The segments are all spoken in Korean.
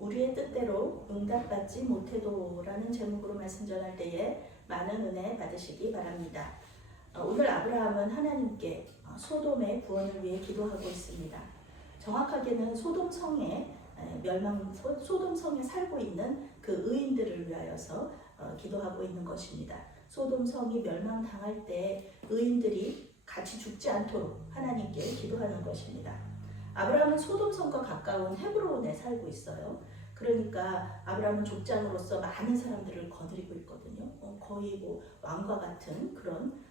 우리의 뜻대로 응답받지 못해도라는 제목으로 말씀 전할 때에 많은 은혜 받으시기 바랍니다. 오늘 아브라함은 하나님께 소돔의 구원을 위해 기도하고 있습니다. 정확하게는 소돔성에 소돔성에 살고 있는 그 의인들을 위하여서 기도하고 있는 것입니다. 소돔성이 멸망당할 때 의인들이 같이 죽지 않도록 하나님께 기도하는 것입니다. 아브라함은 소돔성과 가까운 헤브론에 살고 있어요. 그러니까 아브라함은 족장으로서 많은 사람들을 거느리고 있거든요. 거의 뭐 왕과 같은 그런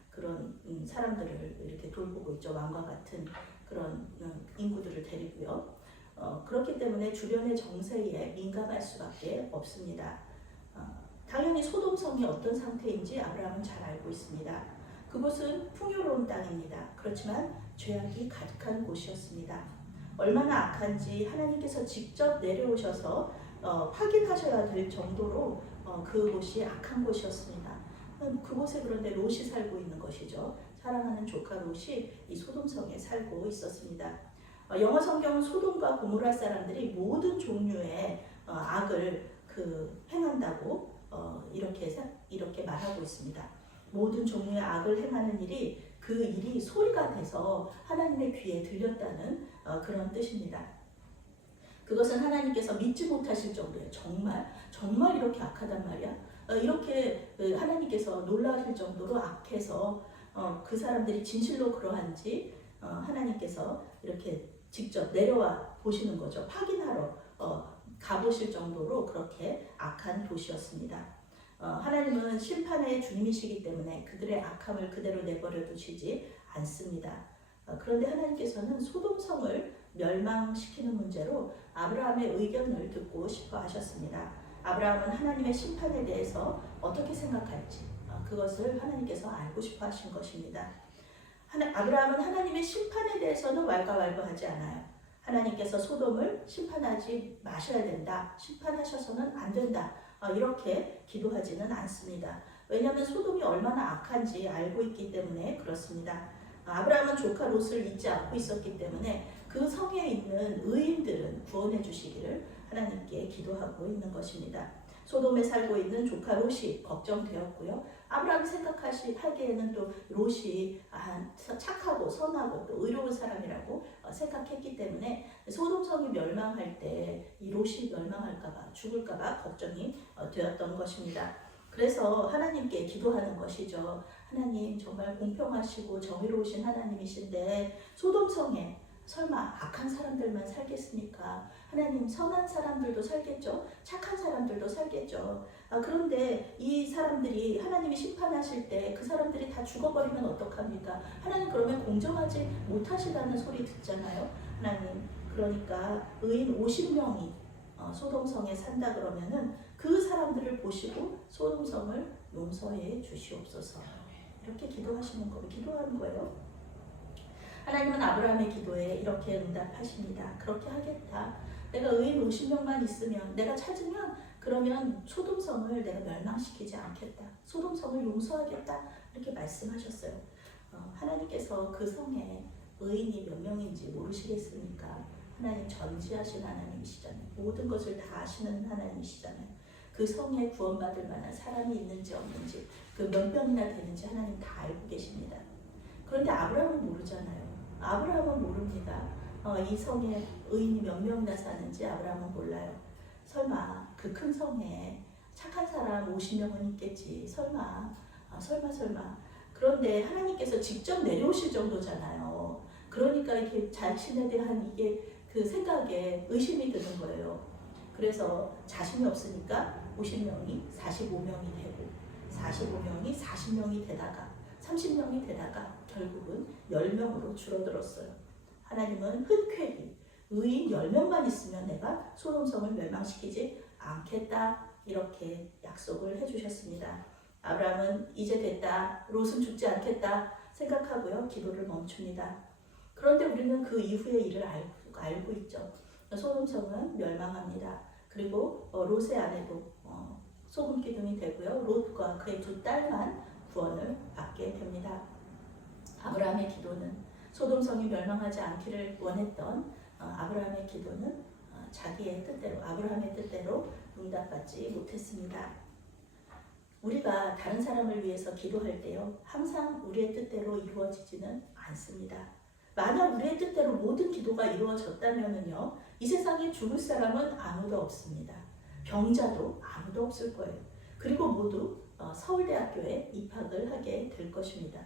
사람들을 이렇게 돌보고 있죠. 왕과 같은 그런 인구들을 데리고요. 그렇기 때문에 주변의 정세에 민감할 수밖에 없습니다. 당연히 소돔성이 어떤 상태인지 아브라함은 잘 알고 있습니다. 그곳은 풍요로운 땅입니다. 그렇지만 죄악이 가득한 곳이었습니다. 얼마나 악한지 하나님께서 직접 내려오셔서 확인하셔야 될 정도로 그곳이 악한 곳이었습니다. 그곳에 그런데 롯이 살고 있는 것이죠. 사랑하는 조카 롯이 이 소돔성에 살고 있었습니다. 영어 성경은 소돔과 고모라 사람들이 모든 종류의 악을 행한다고 이렇게 말하고 있습니다. 모든 종류의 악을 행하는 일이 그 일이 소리가 돼서 하나님의 귀에 들렸다는 그런 뜻입니다. 그것은 하나님께서 믿지 못하실 정도예요. 정말 이렇게 악하단 말이야. 이렇게 하나님께서 놀라실 정도로 악해서 그 사람들이 진실로 그러한지 하나님께서 이렇게 직접 내려와 보시는 거죠. 확인하러 가보실 정도로 그렇게 악한 도시였습니다. 하나님은 심판의 주님이시기 때문에 그들의 악함을 그대로 내버려 두시지 않습니다. 그런데 하나님께서는 소돔성을 멸망시키는 문제로 아브라함의 의견을 듣고 싶어 하셨습니다. 아브라함은 하나님의 심판에 대해서 어떻게 생각할지 그것을 하나님께서 알고 싶어 하신 것입니다. 아브라함은 하나님의 심판에 대해서는 왈가왈부하지 않아요. 하나님께서 소돔을 심판하지 마셔야 된다. 심판하셔서는 안 된다. 이렇게 기도하지는 않습니다. 왜냐하면 소돔이 얼마나 악한지 알고 있기 때문에 그렇습니다. 아브라함은 조카 롯을 잊지 않고 있었기 때문에 그 성에 있는 의인들은 구원해 주시기를 하나님께 기도하고 있는 것입니다. 소돔에 살고 있는 조카 롯이 걱정되었고요. 아브라함이 생각하기에는 또 롯이 착하고 선하고 또 의로운 사람이라고 생각했기 때문에 소돔성이 멸망할 때 이 롯이 멸망할까봐 죽을까봐 걱정이 되었던 것입니다. 그래서 하나님께 기도하는 것이죠. 하나님 정말 공평하시고 정의로우신 하나님이신데 소돔성에 설마 악한 사람들만 살겠습니까? 하나님 선한 사람들도 살겠죠? 착한 사람들도 살겠죠? 그런데 이 사람들이 하나님이 심판하실 때 그 사람들이 다 죽어버리면 어떡합니까? 하나님 그러면 공정하지 못하시다는 소리 듣잖아요. 하나님 그러니까 의인 50명이 소돔성에 산다 그러면은 그 사람들을 보시고 소돔성을 용서해 주시옵소서. 이렇게 기도하는 거예요. 하나님은 아브라함의 기도에 이렇게 응답하십니다. 그렇게 하겠다. 내가 의인 50명만 있으면 내가 찾으면 그러면 소돔성을 내가 멸망시키지 않겠다. 소돔성을 용서하겠다. 이렇게 말씀하셨어요. 하나님께서 그 성에 의인이 몇 명인지 모르시겠습니까? 하나님 전지하신 하나님이시잖아요. 모든 것을 다 아시는 하나님이시잖아요. 그 성에 구원받을 만한 사람이 있는지 없는지 그 몇 명이나 되는지 하나님 다 알고 계십니다. 그런데 아브라함은 모르잖아요. 아브라함은 모릅니다. 이 성에 의인이 몇 명이나 사는지 아브라함은 몰라요. 설마 그 큰 성에 착한 사람 50명은 있겠지. 설마. 그런데 하나님께서 직접 내려오실 정도잖아요. 그러니까 이렇게 자신에 대한 그 생각에 의심이 드는 거예요. 그래서 자신이 없으니까 50명이 45명이 되고 45명이 40명이 되다가 30명이 되다가 결국은 10명으로 줄어들었어요. 하나님은 흔쾌히 의인 10명만 있으면 내가 소돔성을 멸망시키지 않겠다 이렇게 약속을 해주셨습니다. 아브라함은 이제 됐다. 롯은 죽지 않겠다 생각하고요. 기도를 멈춥니다. 그런데 우리는 그 이후의 일을 알고 있죠. 소돔성은 멸망합니다. 그리고 롯의 아내도 소금 기둥이 되고요. 롯과 그의 두 딸만 구원을 받게 됩니다. 아브라함의 기도는 소돔성이 멸망하지 않기를 원했던 아브라함의 기도는 자기의 뜻대로, 아브라함의 뜻대로 응답받지 못했습니다. 우리가 다른 사람을 위해서 기도할 때요, 항상 우리의 뜻대로 이루어지지는 않습니다. 만약 우리의 뜻대로 모든 기도가 이루어졌다면요, 이 세상에 죽을 사람은 아무도 없습니다. 병자도 아무도 없을 거예요. 그리고 모두 서울대학교에 입학을 하게 될 것입니다.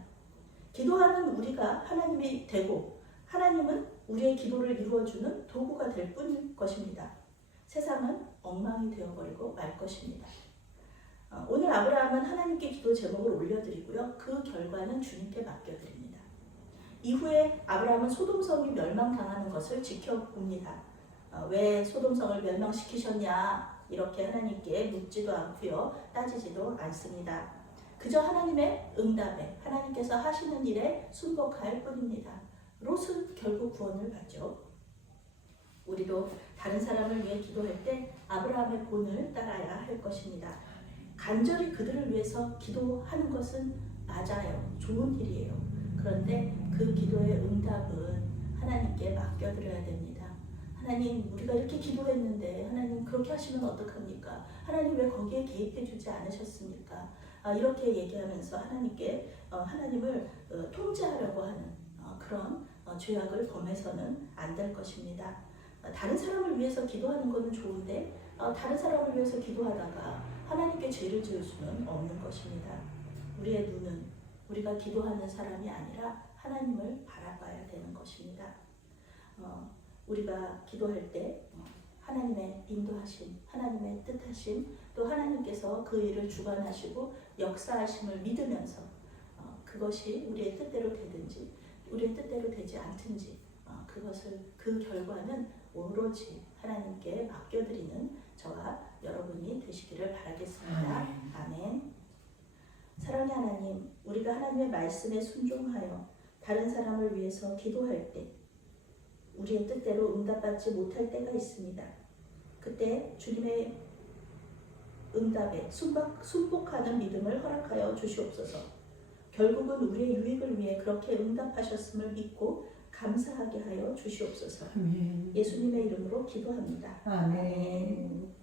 기도하는 우리가 하나님이 되고 하나님은 우리의 기도를 이루어주는 도구가 될 뿐일 것입니다. 세상은 엉망이 되어버리고 말 것입니다. 오늘 아브라함은 하나님께 기도 제목을 올려드리고요. 그 결과는 주님께 맡겨드립니다. 이후에 아브라함은 소돔성이 멸망당하는 것을 지켜봅니다. 왜 소돔성을 멸망시키셨냐? 이렇게 하나님께 묻지도 않고요. 따지지도 않습니다. 그저 하나님의 응답에, 하나님께서 하시는 일에 순복할 뿐입니다. 롯은 결국 구원을 받죠. 우리도 다른 사람을 위해 기도할 때 아브라함의 본을 따라야 할 것입니다. 간절히 그들을 위해서 기도하는 것은 맞아요. 좋은 일이에요. 그런데 그 기도의 응답은 하나님께 맡겨드려야 됩니다. 하나님, 우리가 이렇게 기도했는데 하나님 그렇게 하시면 어떡합니까? 하나님 왜 거기에 개입해 주지 않으셨습니까? 이렇게 얘기하면서 하나님께 하나님을 통제하려고 하는 그런 죄악을 범해서는 안 될 것입니다. 다른 사람을 위해서 기도하는 것은 좋은데 다른 사람을 위해서 기도하다가 하나님께 죄를 지을 수는 없는 것입니다. 우리의 눈은 우리가 기도하는 사람이 아니라 하나님을 바라봐야 되는 것입니다. 우리가 기도할 때 하나님의 인도하심, 하나님의 뜻하심, 또 하나님께서 그 일을 주관하시고 역사하심을 믿으면서 그것이 우리의 뜻대로 되든지 우리의 뜻대로 되지 않든지 그 결과는 오로지 하나님께 맡겨드리는 저와 여러분이 되시기를 바라겠습니다. 아멘. 사랑의 하나님, 우리가 하나님의 말씀에 순종하여 다른 사람을 위해서 기도할 때 우리의 뜻대로 응답받지 못할 때가 있습니다. 그때 주님의 응답에 순복하는 믿음을 허락하여 주시옵소서. 결국은 우리의 유익을 위해 그렇게 응답하셨음을 믿고 감사하게 하여 주시옵소서. 아멘. 예수님의 이름으로 기도합니다. 아멘.